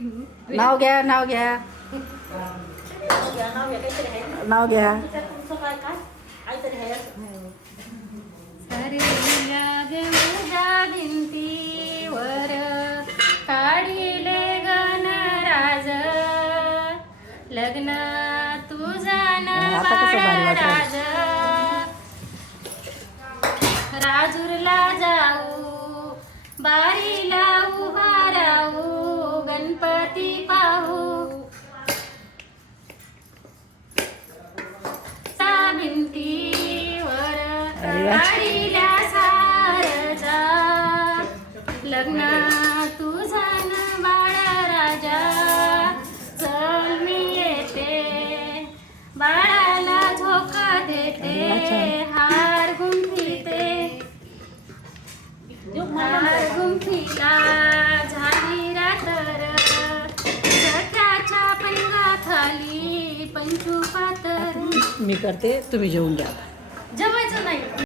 नाव घ्या नाव घ्या नाव घ्या. सरल्या ग माझ्या भिंतीवर काढिले गणराज लग्न तुझा आता कसं भारी वाटलं. राज राजूरला जाऊ बारीला उभा राहू गणपती पाहू भिंतीवर अरे वा. काढिल्या सारजा लग्न तुझा बाळा राजा चल मी येते बाळाला झोका देते हार गुंफिते हार गुंफिला झाली रातर झटाच्या पंगाखाली पंचू पातर मी करते तुम्ही जेवून घ्या. जेवायचं नाही.